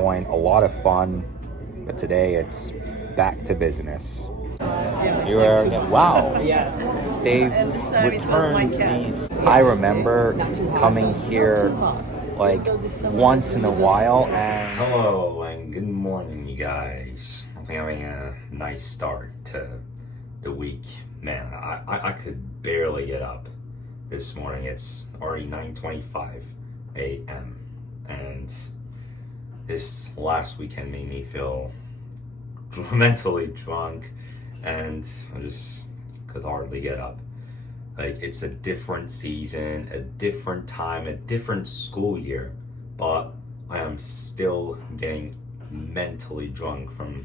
point, a lot of fun, but today it's back to business. You are, wow, they've returned these. I remember coming here like once in a while. And hello and good morning, you guys. I'm having a nice start to the week. Man, I could barely get up this morning. It's already 9:25 a.m. and this last weekend made me feel mentally drunk, and I just could hardly get up. Like, it's a different season, a different time, a different school year, but I am still getting mentally drunk from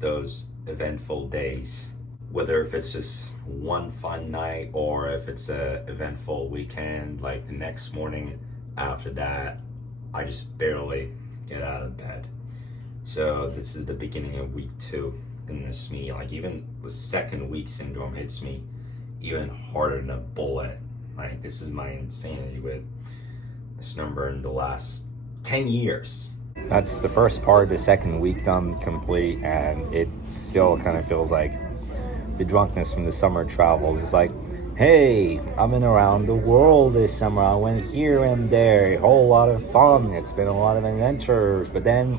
those eventful days. Whether if it's just one fun night or if it's a eventful weekend, like the next morning after that, I just barely get out of bed. So this is the beginning of week 2. Goodness me, like even the second week syndrome hits me even harder than a bullet. Like, this is my insanity with this number in the last 10 years. That's the first part of the second week done complete, and it still kind of feels like the drunkenness from the summer travels. It's like, hey, I've been around the world this summer. I went here and there, a whole lot of fun. It's been a lot of adventures, but then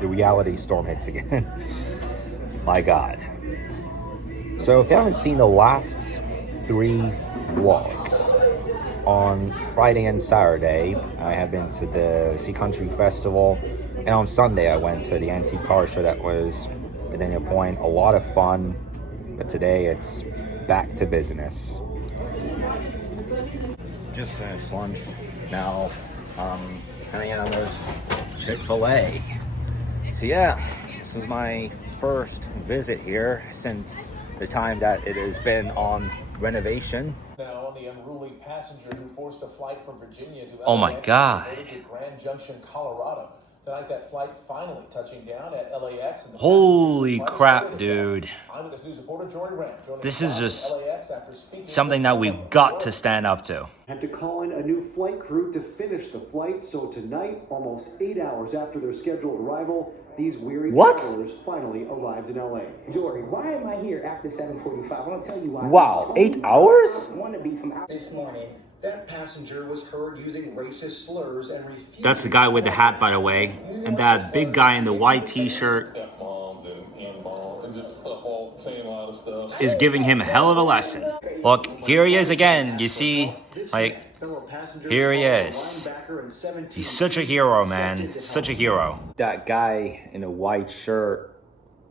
the reality storm hits again. My God. So if you haven't seen the last 3 vlogs, on Friday and Saturday, I have been to the Sea Country Festival, and on Sunday I went to the antique car show that was at Daniel Point. A lot of fun, but today it's back to business. Just finished lunch. Now, hanging out with Chick-fil-A. So yeah, this is my first visit here since the time that it has been on renovation. Now, the unruly passenger who forced a flight from Virginia to Oh my God. Grand Junction, Colorado. Tonight, that flight finally touching down at LAX. And holy crap, dude. Eyewitness News reporter Jory Rand joining this is just speaking something that we've got to stand up to. Had to call in a new flight crew to finish the flight. So tonight, almost 8 hours after their scheduled arrival, these weary travelers finally arrived in LA. Jory, why am I here after 7:45? I want to tell you why. Wow, 8 hours? I want to be from out this morning. That passenger was heard using racist slurs and refused. That's the guy with the hat, by the way, and that big guy in the white t-shirt F-bombs and N-bombs and just stuff, all saying a lot of stuff. is giving him a hell of a lesson. Look, here he is again. You see, like, here he is. He's such a hero, man. Such a hero. That guy in the white shirt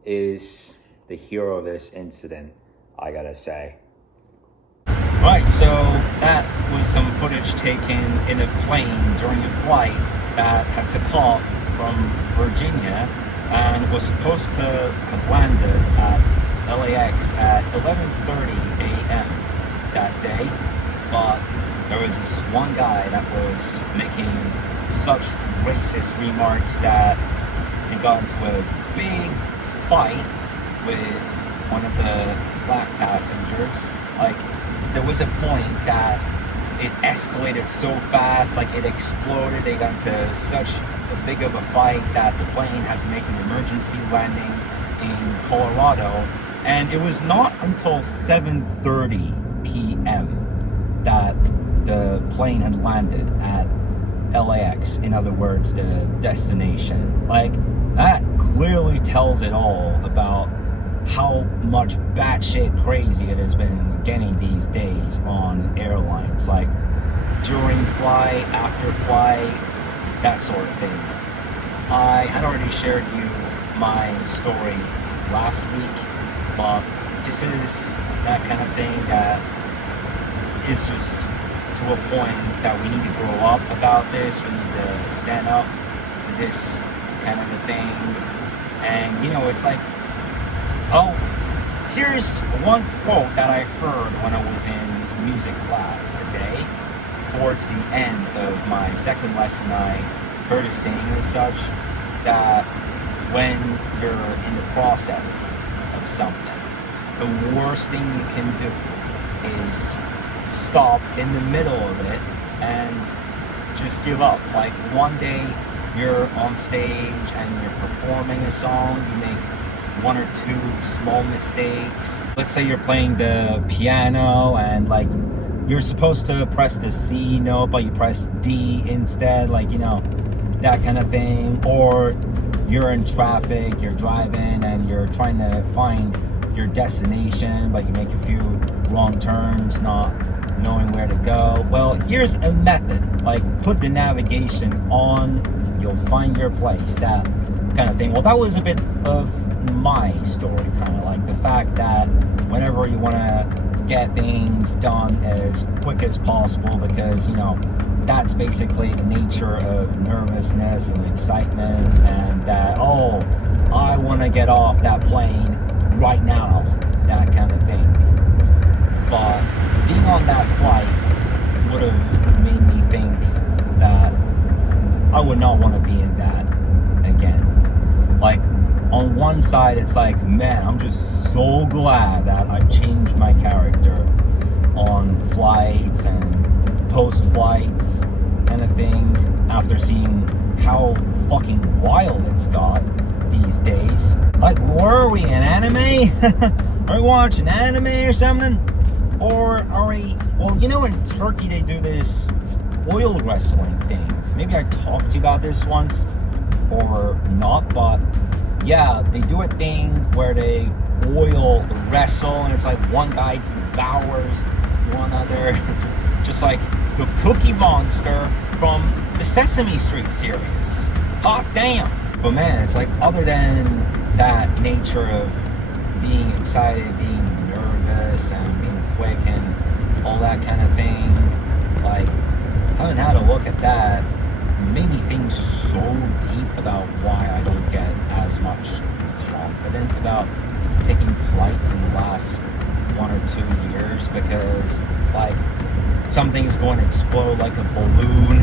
is the hero of this incident, I gotta say. Alright, so that was some footage taken in a plane during a flight that had took off from Virginia and was supposed to have landed at LAX at 11:30 a.m. that day, but there was this one guy that was making such racist remarks that he got into a big fight with one of the black passengers. Like, there was a point that it escalated so fast, like it exploded. They got into such a big of a fight that the plane had to make an emergency landing in Colorado. And it was not until 7:30 p.m. that the plane had landed at LAX, in other words, the destination. Like, that clearly tells it all about how much batshit crazy it has been getting these days on airlines, like during flight, after flight, that sort of thing. I had already shared you my story last week, but this is that kind of thing that is just to a point that we need to grow up about this. We need to stand up to this kind of a thing. And, you know, it's like, oh, here's one quote that I heard when I was in music class today. Towards the end of my second lesson, I heard it saying as such that when you're in the process of something, the worst thing you can do is stop in the middle of it and just give up. Like, one day you're on stage and you're performing a song, you make one or two small mistakes. Let's say you're playing the piano and like you're supposed to press the C note, but you press D instead, like, you know, that kind of thing. Or you're in traffic, you're driving and you're trying to find your destination, but you make a few wrong turns, not knowing where to go. Well, here's a method, like put the navigation on, you'll find your place, that kind of thing. Well, that was a bit of my story, kind of like the fact that whenever you want to get things done as quick as possible, because, you know, that's basically the nature of nervousness and excitement, and that, oh, I want to get off that plane right now, that kind of thing. But being on that flight would have made me think that I would not want to be in that again. Like, on one side, it's like, man, I'm just so glad that I've changed my character on flights and post-flights kind of thing, after seeing how fucking wild it's got these days. Like, where are we, an anime? Are we watching anime or something? Or are we, well, you know, in Turkey they do this oil wrestling thing. Maybe I talked to you about this once or not, but yeah, they do a thing where they oil wrestle, and it's like one guy devours one other, just like the Cookie Monster from the Sesame Street series. Hot damn. But man, it's like, other than that nature of being excited, being nervous, and being quick and all that kind of thing, like, I haven't had a look at that. Made me think so deep about why I don't get as much confident about taking flights in the last 1 or 2 years, because like something's going to explode like a balloon,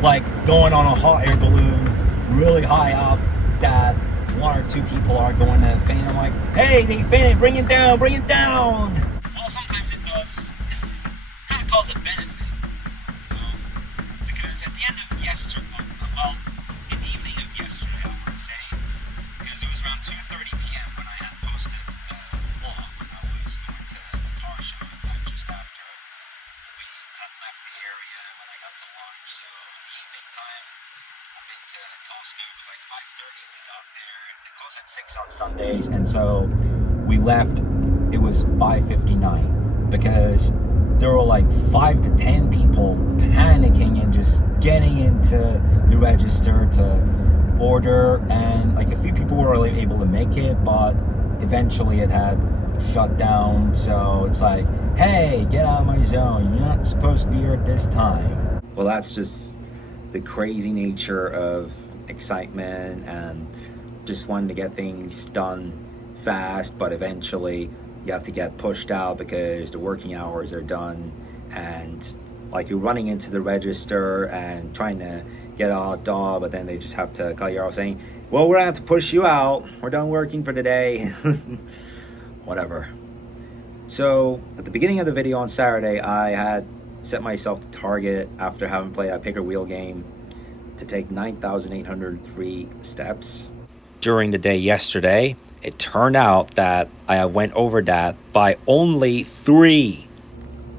like going on a hot air balloon really high up that 1 or 2 people are going to faint. I'm like, hey, they fainted, bring it down, bring it down. Well, sometimes it does kind of cause a benefit. Because at the end of yesterday, well, in the evening of yesterday, I want to say, because it was around 2:30 p.m. when I had posted the vlog when I was going to the car show, in fact, just after we had left the area when I got to lunch. So in the evening time, I've been to Costco. It was like 5:30. We got there, and they close at 6 on Sundays, and so we left. It was 5:59 because there were like 5 to 10 people panicking and just getting into the register to order, and like a few people were able to make it, but eventually it had shut down. So it's like, hey, get out of my zone, you're not supposed to be here at this time. Well, that's just the crazy nature of excitement and just wanting to get things done fast, but eventually you have to get pushed out because the working hours are done, and like you're running into the register and trying to get a dog, but then they just have to cut you off saying, well, we're gonna have to push you out, we're done working for the day. Whatever. So at the beginning of the video on Saturday, I had set myself the target, after having played that pick or wheel game, to take 9,803 steps. During the day yesterday, it turned out that I went over that by only 3.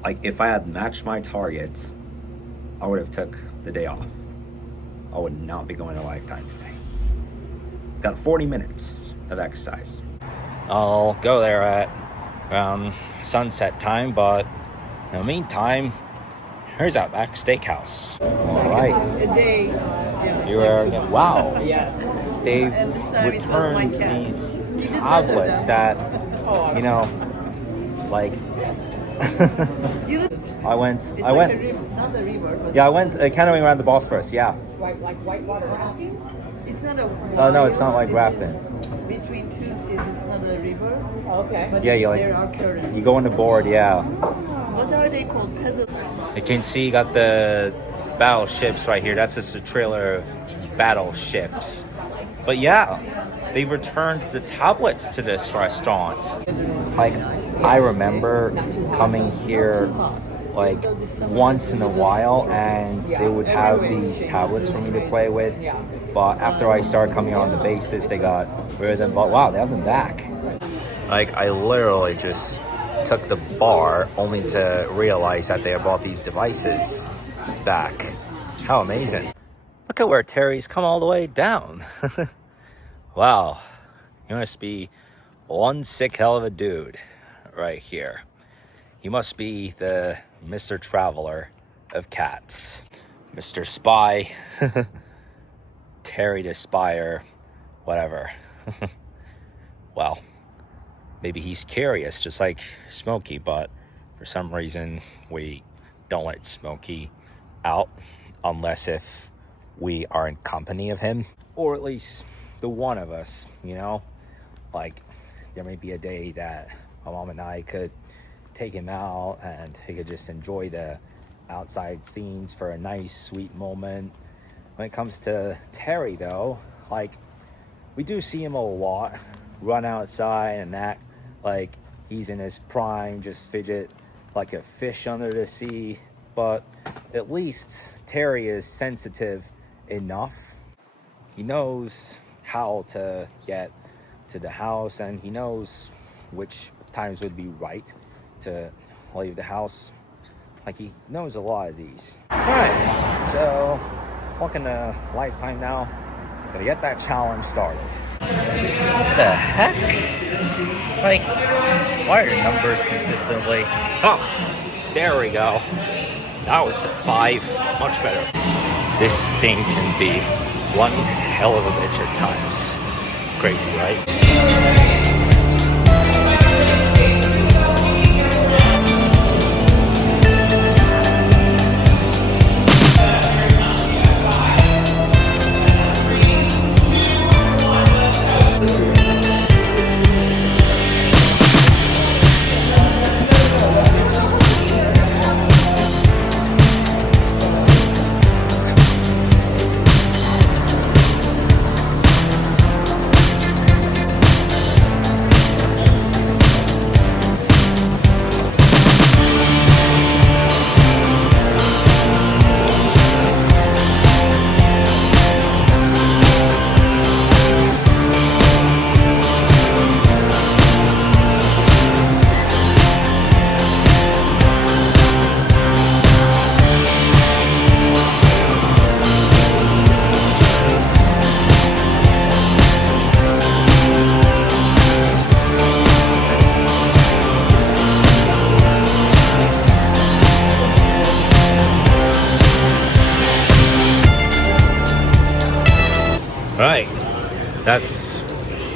Like, if I had matched my target, I would have took the day off. I would not be going to Lifetime today. Got 40 minutes of exercise. I'll go there at around sunset time, but in the meantime, here's Outback Steakhouse. All right. You are, wow. Yes. They've returned these tablets that, you know, like, I went, yeah, I went canoeing around the Bosphorus, yeah. Like whitewater rafting? It's not a Oh, no, it's not like rafting. Between 2 seas, it's not a river. Okay. But Yeah, you like, there are currents. you go on the board, yeah. What are they called? Pedal? You can see, you got the battleships right here. That's just a trailer of battleships. But yeah, they returned the tablets to this restaurant. Like, I remember coming here like once in a while, and they would have these tablets for me to play with, but after I started coming on the bases, they got rid of them. But wow, they have them back. Like, I literally just took the bar only to realize that they had brought these devices back. How amazing. Look at where Terry's come all the way down. Wow. He must be one sick hell of a dude right here. He must be the Mr. Traveler of cats. Mr. Spy. Terry the Spire. Whatever. Well, maybe he's curious, just like Smokey, but for some reason we don't let Smokey out unless if we are in company of him, or at least the one of us, you know? Like, there may be a day that my mom and I could take him out and he could just enjoy the outside scenes for a nice, sweet moment. When it comes to Terry, though, like, we do see him a lot run outside and act like he's in his prime, just fidget like a fish under the sea. But at least Terry is sensitive enough. He knows how to get to the house, and he knows which times would be right to leave the house. Like, he knows a lot of these. Alright, so welcome to Lifetime now. Gotta get that challenge started. What the heck? Like, why are your numbers consistently? Oh, there we go. Now it's at 5. Much better. This thing can be one hell of a bitch at times. Crazy, right? Alright, that's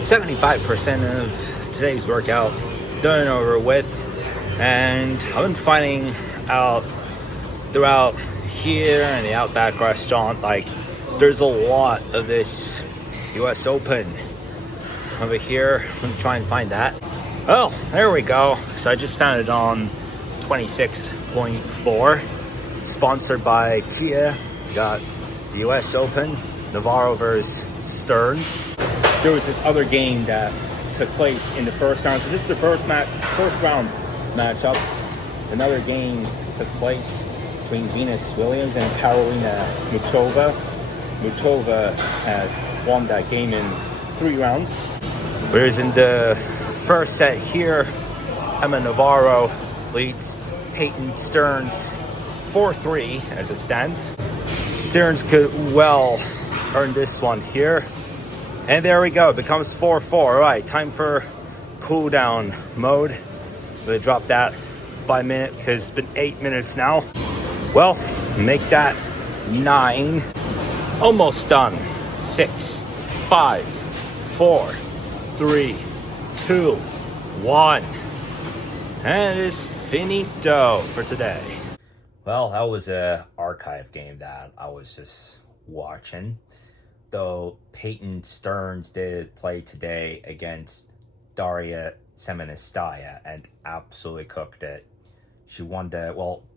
75% of today's workout done and over with. And I've been finding out throughout here and the Outback restaurant, like, there's a lot of this US Open over here. I'm gonna try and find that. Oh, there we go. So I just found it on 26.4, sponsored by Kia. We got the US Open, Navarro versus Stearns. There was this other game that took place in the first round. So this is the first round matchup. Another game took place between Venus Williams and Karolina Muchova. Muchova had won that game in 3 rounds. Whereas in the first set here, Emma Navarro leads Peyton Stearns 4-3 as it stands. Stearns could well earn this one here. And there we go, it becomes 4-4. All right, time for cool down mode. I'm gonna drop that by a minute because it's been 8 minutes now. Well, make that 9. Almost done. 6, 5, 4, 3, 2, 1. And it's finito for today. Well, that was an archive game that I was just watching. Though Peyton Stearns did play today against Daria Semenistaya and absolutely cooked it. She won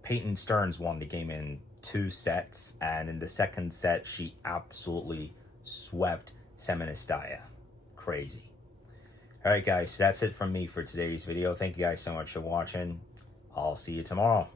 Peyton Stearns won the game in 2 sets, and in the second set, she absolutely swept Semenistaya. Crazy. All right, guys, that's it from me for today's video. Thank you guys so much for watching. I'll see you tomorrow.